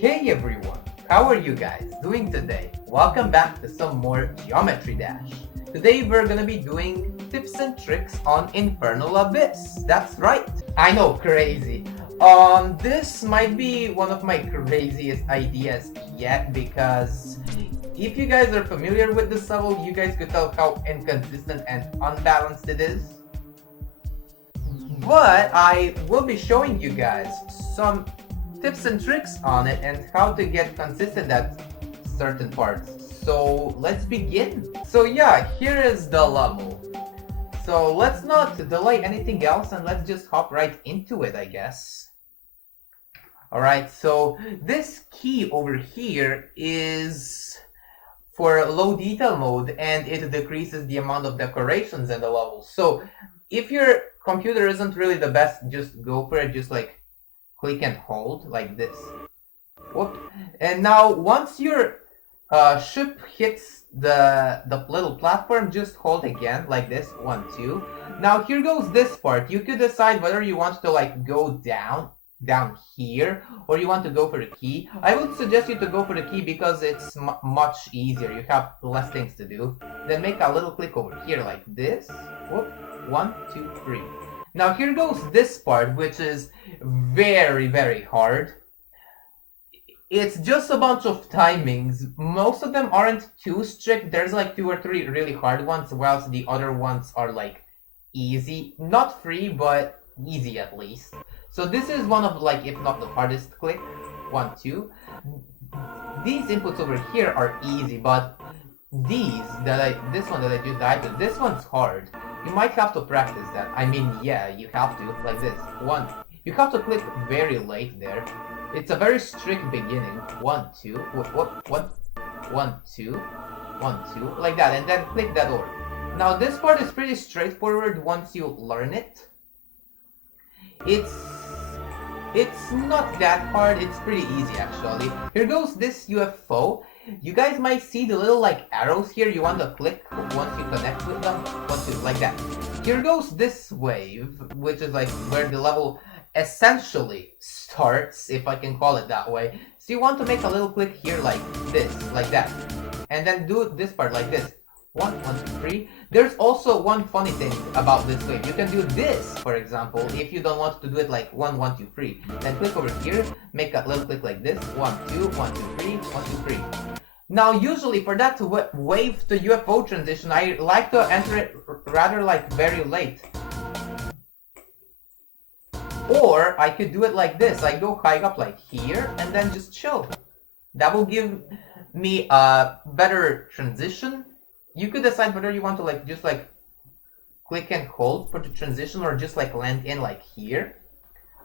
Hey everyone, how are you guys doing today? Welcome back to some more Geometry Dash. Today we're gonna be doing tips and tricks on Infernal Abyss. That's right. I know, crazy. This might be one of my craziest ideas yet because if you guys are familiar with this level, you guys could tell how inconsistent and unbalanced it is. But I will be showing you guys some tips and tricks on it and how to get consistent at certain parts. So let's begin. So yeah, here is the level. So let's not delay anything else and let's just hop right into it, I guess. Alright, so this key over here is for low detail mode and it decreases the amount of decorations in the level. So if your computer isn't really the best, just go for it, just like click and hold like this. Whoop. And now once your ship hits the little platform, just hold again like this. 1, 2. Now here goes this part. You could decide whether you want to like go down here or you want to go for the key. I would suggest you to go for the key because it's much easier. You have less things to do. Then make a little click over here like this. Whoop. 1, 2, 3. Now here goes this part, which is very, very hard. It's just a bunch of timings. Most of them aren't too strict. There's like 2 or 3 really hard ones, whilst the other ones are like easy. Not free, but easy at least. So this is one of like, if not the hardest click. 1, 2. These inputs over here are easy, but this one that I just died with, this one's hard. You might have to practice that. I mean, yeah, you have to, like this. 1. You have to click very late there. It's a very strict beginning. 1, 2, 1, 2, 1, 2, like that, and then click that over. Now this part is pretty straightforward once you learn it. It's not that hard, it's pretty easy actually. Here goes this UFO. You guys might see the little like arrows here. You want to click once you connect with them. 1, 2, like that. Here goes this wave, which is like where the level essentially starts, if I can call it that way. So you want to make a little click here like this, like that. And then do this part like this. 1, 1, 2, 3. There's also one funny thing about this wave. You can do this, for example, if you don't want to do it like 1, 1, 2, 3. Then click over here, make a little click like this. 1, 2, 1, 2, 3, 1, 2, 3. Now, usually for that wave to UFO transition, I like to enter it rather like very late. Or I could do it like this. I go high up like here and then just chill. That will give me a better transition. You could decide whether you want to like just like click and hold for the transition or just like land in like here.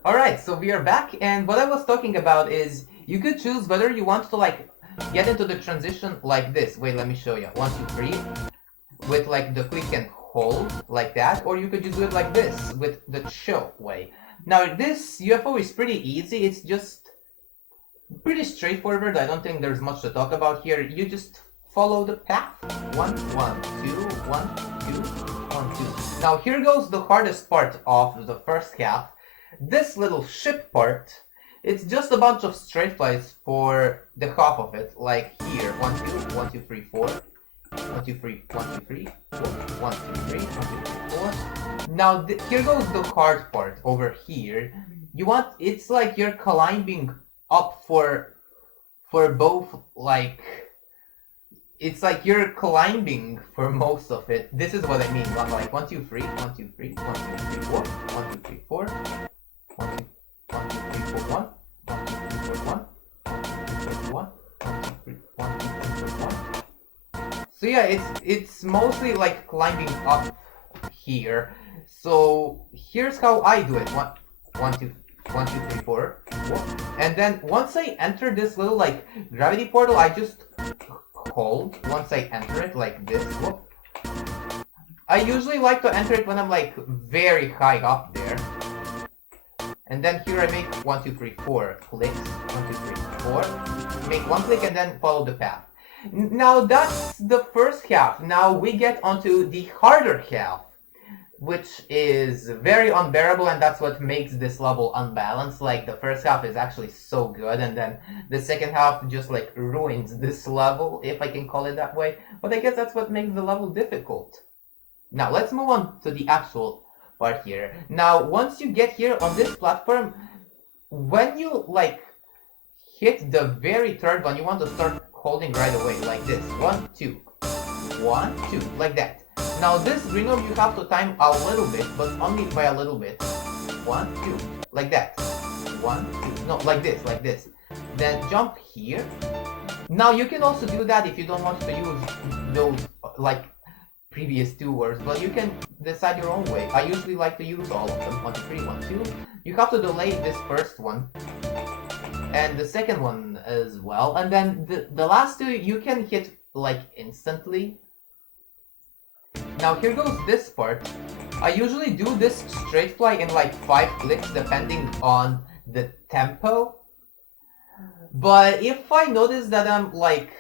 Alright, so we are back, and what I was talking about is you could choose whether you want to like get into the transition like this. Wait, let me show you. 1, 2, 3 with like the click and hold like that, or you could just do it like this with the chill way. Now this UFO is pretty easy. It's just pretty straightforward. I don't think there's much to talk about here. You just follow the path. 1, 1, 2, 1, 2, 1, 2. Now here goes the hardest part of the first half. This little ship part, it's just a bunch of straight flights for the half of it, like here. 1, 2, 1, 2, 3, 4. 1, 2, 3, 1, 2, 3, 4. 1, 2, 3, 1, 2, 3, 4. Now here goes the hard part over here. It's like you're climbing up for both, like, it's like you're climbing for most of it. This is what I mean. Like 1, 2, 3, 1, 2, 3, 1, 2, 3, 4, 1, 2, 3, 4, 1, 2, 1, 2, 3, 4, 1, 1, 2, 3, 4, 1, 1, 2, 3, 4, 1, 1, 2, 3, 1, 2, 3, 4, 1. So yeah, it's mostly like climbing up here. So here's how I do it. 1, 2, 1, 2, 3, 4. And then once I enter this little like gravity portal, I just hold once I enter it like this. Whoop. I usually like to enter it when I'm like very high up there. And then here I make 1, 2, 3, 4 clicks. 1, 2, 3, 4. Make 1 click and then follow the path. Now that's the first half. Now we get onto the harder half. which is very unbearable, and that's what makes this level unbalanced. Like, the first half is actually so good, and then the second half just like ruins this level, if I can call it that way. But I guess that's what makes the level difficult. Now let's move on to the actual part here. Now once you get here on this platform, when you like hit the very third one, you want to start holding right away, like this. 1, 2, 1, 2, like that. Now this green orb you have to time a little bit, but only by a little bit. 1, 2, like that. 1, 2, no, like this. Then jump here. Now you can also do that if you don't want to use those like previous 2 words, but you can decide your own way. I usually like to use all of them. 1, 2, 3, 1, 2. You have to delay this first one and the second one as well, and then the last 2 you can hit like instantly. Now here goes this part. I usually do this straight fly in like 5 clicks depending on the tempo, but if I notice that I'm like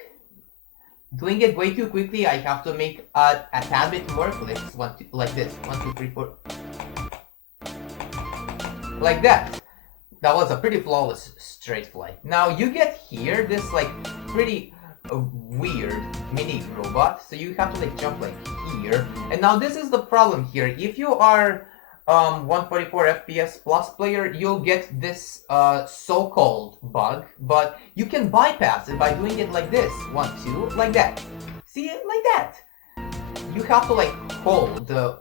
doing it way too quickly, I have to make a tad bit more clicks. 1, 2, like this. 1, 2, 3, 4. Like that. That was a pretty flawless straight fly. Now you get here this like pretty weird mini robot, so you have to like jump like here. And now this is the problem here. If you are 144 FPS plus player, you'll get this so-called bug, but you can bypass it by doing it like this. 1, 2, like that. See it like that. You have to like hold the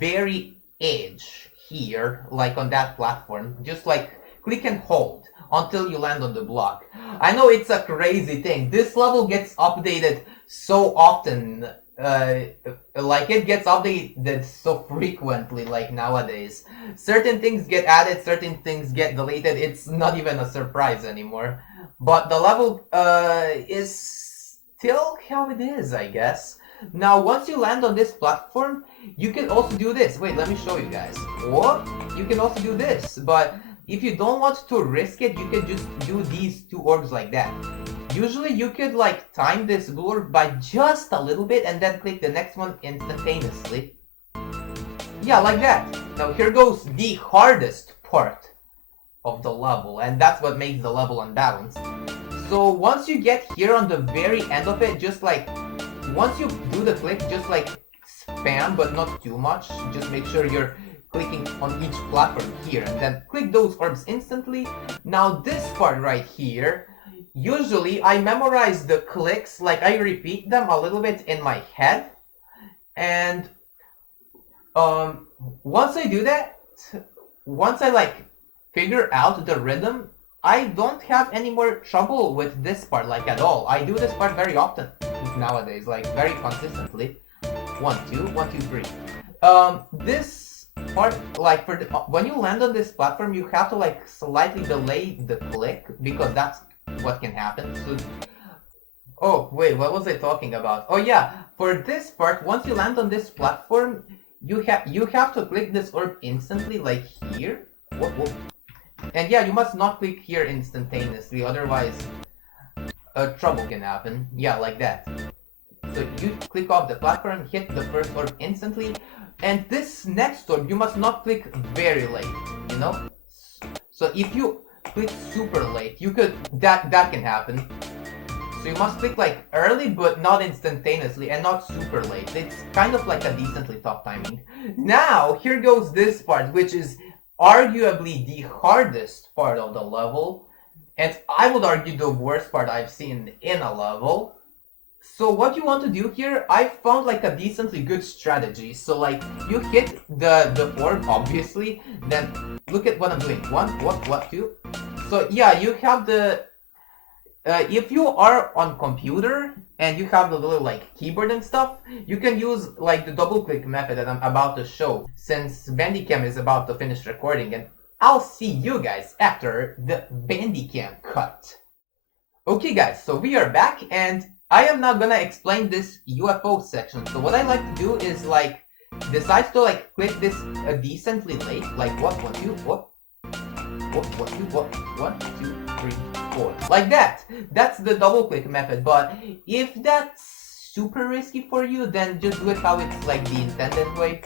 very edge here, like on that platform. Just like click and hold until you land on the block. I know it's a crazy thing. This level gets updated so often. Like it gets updated so frequently, like nowadays. Certain things get added, certain things get deleted. It's not even a surprise anymore. But the level is still how it is, I guess. Now once you land on this platform, you can also do this. Wait, let me show you guys. Or you can also do this, but if you don't want to risk it, you can just do these 2 orbs like that. Usually you could like time this blue orb by just a little bit and then click the next one instantaneously. Yeah, like that. Now here goes the hardest part of the level, and that's what makes the level unbalanced. So once you get here on the very end of it, just like once you do the click, just like spam, but not too much. Just make sure you're clicking on each platform here, and then click those orbs instantly. Now this part right here, usually I memorize the clicks, like I repeat them a little bit in my head, and once I do that, once I like figure out the rhythm, I don't have any more trouble with this part like at all. I do this part very often nowadays, like very consistently. 1, 2, 1, 2, 3. This part, like for the, when you land on this platform, you have to like slightly delay the click because that's what can happen. So, oh wait, what was I talking about? Oh yeah, for this part, once you land on this platform, you have to click this orb instantly, like here. Whoa. And yeah, you must not click here instantaneously, otherwise trouble can happen. Yeah, like that. So you click off the platform, hit the first orb instantly, and this next orb you must not click very late, you know? So if you click super late, you could that can happen. So you must click like early but not instantaneously and not super late. It's kind of like a decently tough timing. Now here goes this part, which is arguably the hardest part of the level, and I would argue the worst part I've seen in a level. So what you want to do here, I found like a decently good strategy. So like you hit the orb obviously, then look at what I'm doing. 1, what, 2. So yeah, you have the if you are on computer and you have the little like keyboard and stuff, you can use like the double click method that I'm about to show, since Bandicam is about to finish recording, and I'll see you guys after the Bandicam cut. Okay guys, so we are back, and I am now gonna explain this UFO section. So what I like to do is like decide to like click this decently late, like what, 1, 2, what, 2, what, 1, 2, 3, 4, like that. That's the double click method. But if that's super risky for you, then just do it how it's like the intended way.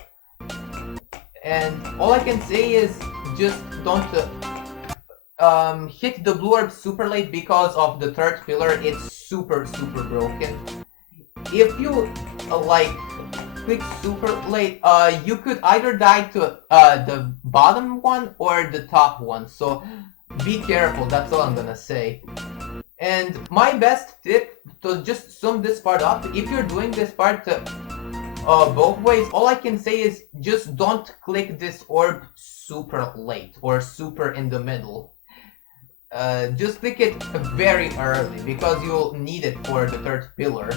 And all I can say is just don't hit the blue orb super late because of the third pillar. It's super broken. If you like click super late, you could either die to the bottom one or the top one. So be careful. That's all I'm gonna say. And my best tip to just sum this part up, if you're doing this part both ways, all I can say is just don't click this orb super late or super in the middle. Just click it very early because you'll need it for the third pillar.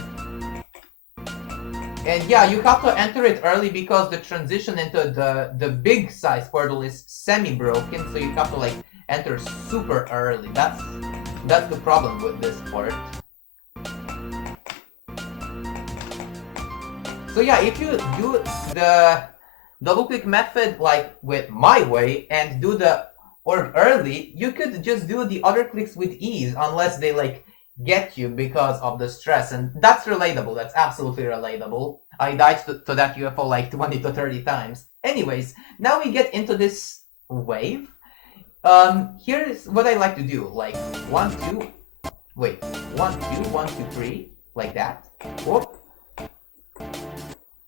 And yeah, you have to enter it early because the transition into the big size portal is semi-broken, so you have to like enter super early. That's the problem with this part. So yeah, if you do the double click method like with my way and do the orb early, you could just do the other clicks with ease unless they like get you because of the stress, and that's relatable. That's absolutely relatable. I died to that UFO like 20 to 30 times. Anyways, now we get into this wave. Here's what I like to do, like 1 2 1 2 1 2 3 like that. Whoop.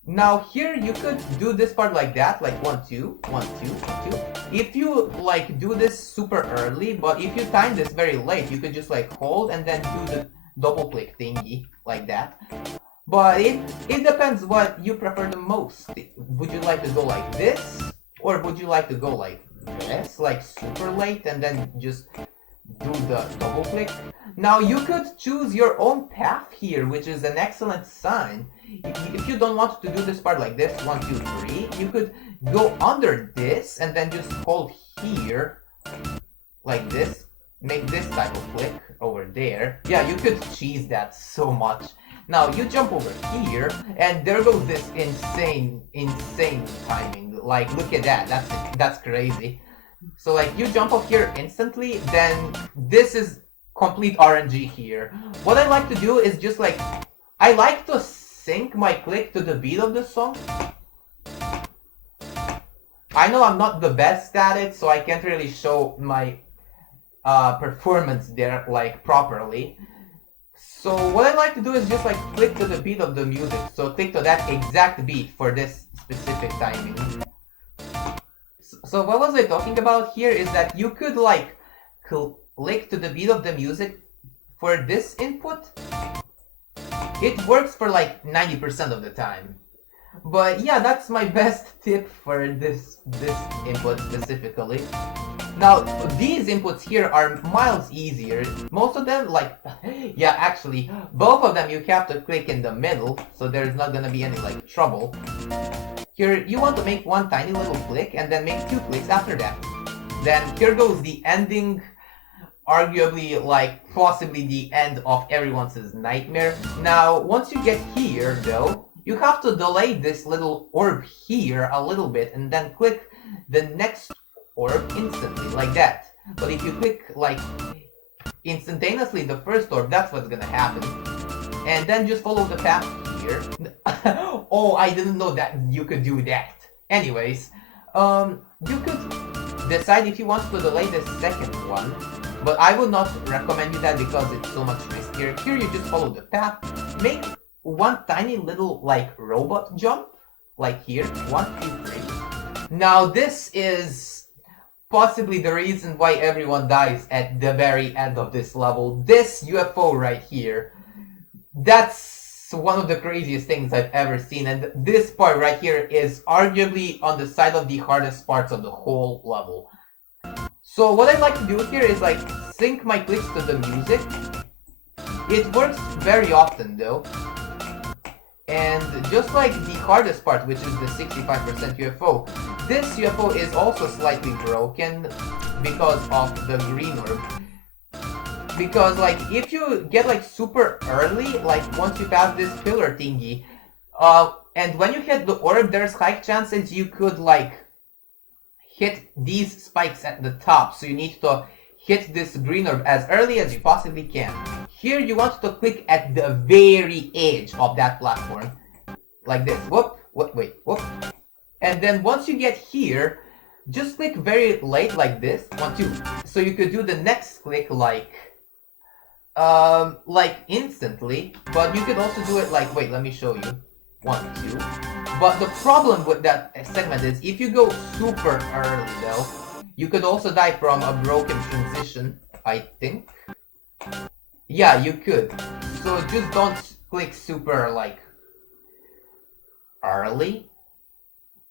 Now here you could do this part like that, like 1 2 1 2 1 2. If you like do this super early, but if you time this very late, you could just like hold and then do the double click thingy like that. But it depends what you prefer the most. Would you like to go like this, or would you like to go like this, like super late, and then just do the double click? Now you could choose your own path here, which is an excellent sign. If you don't want to do this part like this, 1 2 3, you could go under this and then just hold here like this, make this type of click over there. Yeah, you could cheese that so much. Now you jump over here and there goes this insane timing. Like look at that, that's crazy. So like you jump up here instantly, then this is complete RNG here. What I like to do is just like, I like to sync my click to the beat of the song. I know I'm not the best at it, so I can't really show my performance there like properly. So what I like to do is just like click to the beat of the music. So click to that exact beat for this specific timing. So what was I talking about here is that you could like click to the beat of the music for this input. It works for like 90% of the time. But yeah, that's my best tip for this input specifically. Now, these inputs here are miles easier. Most of them, like, yeah, actually, both of them you have to click in the middle, so there's not gonna be any, like, trouble. Here, you want to make one tiny little click, and then make 2 clicks after that. Then, here goes the ending, arguably, like, possibly the end of everyone's nightmare. Now, once you get here, though, you have to delay this little orb here a little bit, and then click the next orb instantly, like that. But if you click like instantaneously the first orb, that's what's gonna happen. And then just follow the path here. Oh, I didn't know that you could do that. Anyways, you could decide if you want to delay the second one, but I would not recommend you that because it's so much riskier. Here you just follow the path, make one tiny little like robot jump, like here, 1 2 3. Now this is possibly the reason why everyone dies at the very end of this level. This UFO right here, that's one of the craziest things I've ever seen, and this part right here is arguably on the side of the hardest parts of the whole level. So what I like to do here is like sync my clicks to the music. It works very often though. And just like the hardest part, which is the 65% UFO, this UFO is also slightly broken because of the green orb. Because like if you get like super early, like once you pass this pillar thingy, and when you hit the orb, there's high chances you could like hit these spikes at the top. So you need to hit this green orb as early as you possibly can. Here you want to click at the very edge of that platform. Like this. Whoop, whoop, wait, whoop. And then once you get here, just click very late like this, 1, 2. So you could do the next click like instantly, but you could also do it like, wait, let me show you. 1, 2. But the problem with that segment is if you go super early though, you could also die from a broken transition, I think. Yeah, you could. So just don't click super like early,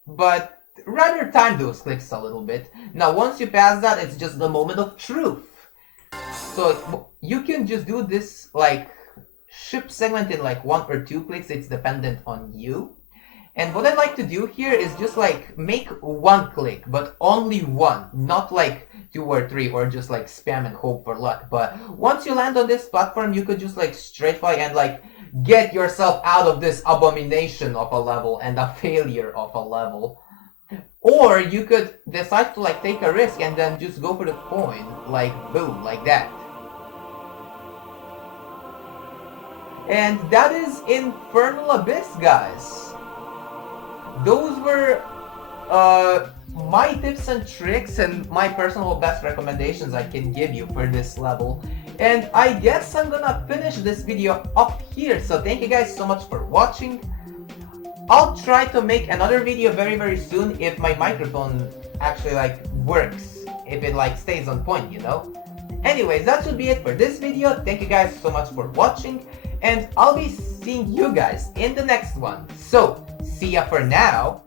but rather time those clicks a little bit. Now once you pass that, it's just the moment of truth. So you can just do this like ship segment in like 1 or 2 clicks. It's dependent on you. And what I like to do here is just like make 1 click, but only 1, not like 2 or 3 or just like spam and hope for luck. But once you land on this platform, you could just like straight fly and like get yourself out of this abomination of a level and a failure of a level. Or you could decide to like take a risk and then just go for the coin, like boom, like that. And that is Infernal Abyss, guys. Those were my tips and tricks and my personal best recommendations I can give you for this level. And I guess I'm gonna finish this video up here. So thank you guys so much for watching. I'll try to make another video very soon if my microphone actually like works. If it like stays on point, you know. Anyways, that should be it for this video. Thank you guys so much for watching. And I'll be seeing you guys in the next one. So, see ya for now.